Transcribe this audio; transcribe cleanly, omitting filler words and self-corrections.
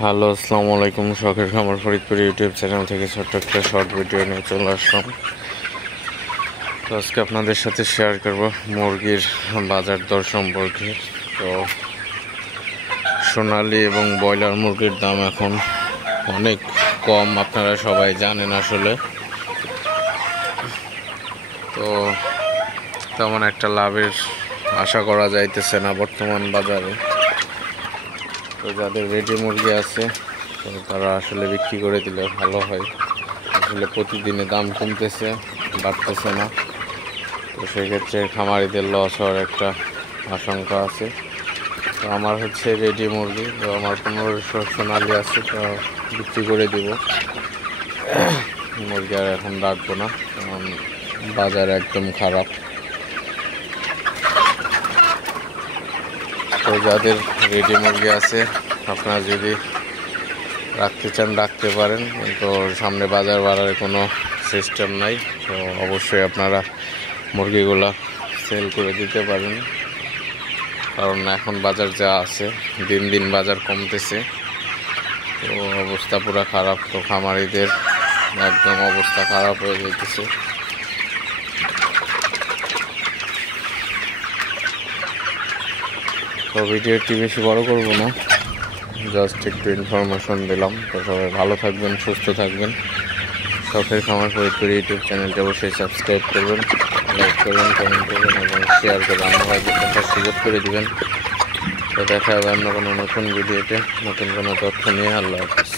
Hello, আসসালামু আলাইকুম। শখের খামার ফরিদপুর ইউটিউব চ্যানেল থেকে ছোট্ট একটা শর্ট ভিডিও নিয়ে চলে আসলাম। তো আজকে আপনাদের সাথে শেয়ার করব মুরগির বাজার দর সম্পর্কে। তো সোনালি এবং ব্রয়লার মুরগির দাম এখন অনেক কম, আপনারা সবাই জানেন আসলে। তো তেমন একটা লাভের আশা করা যাইতেছে না বর্তমান বাজারে। তো যাদের রেডি মুরগি আছে তো তারা আসলে বিক্রি করে দিলে ভালো হয়। আসলে প্রতিদিনে দাম কমতেছে, বাড়তেছে না। তো সেক্ষেত্রে খামারিদের লস হওয়ার একটা আশঙ্কা আছে। তো আমার হচ্ছে রেডি মুরগি, তো আমার 1500 সোনালি আছে, তো বিক্রি করে দিব। মুরগি আর এখন রাখবো না, কারণ বাজার একদম খারাপ। তো যাদের রেডি মুরগি আছে আপনারা যদি রাখতে চান রাখতে পারেন, কিন্তু সামনে বাজার বাড়ার কোনো সিস্টেম নাই। তো অবশ্যই আপনারা মুরগিগুলা সেল করে দিতে পারেন, কারণ এখন বাজার যা আছে দিন দিন বাজার কমতেছে। তো অবস্থা পুরো খারাপ, তো খামারিদের একদম অবস্থা খারাপ হয়ে যেতেছে। তো ভিডিওটি বেশি বড় করব না, জাস্ট একটু ইনফরমেশন দিলাম। তো সবাই ভালো থাকবেন, সুস্থ থাকবেন। শখের খামার ফরিদপুর ইউটিউব চ্যানেলটি অবশ্যই সাবস্ক্রাইব করবেন, লাইক করবেন, কমেন্ট করবেন এবং শেয়ার করে অন্য ভাইদের দেখার সুযোগ করে দেবেন। তো দেখা হবে অন্য কোনো নতুন ভিডিওতে নতুন কোনো তথ্য নিয়ে। আল্লাহ হাফেজ।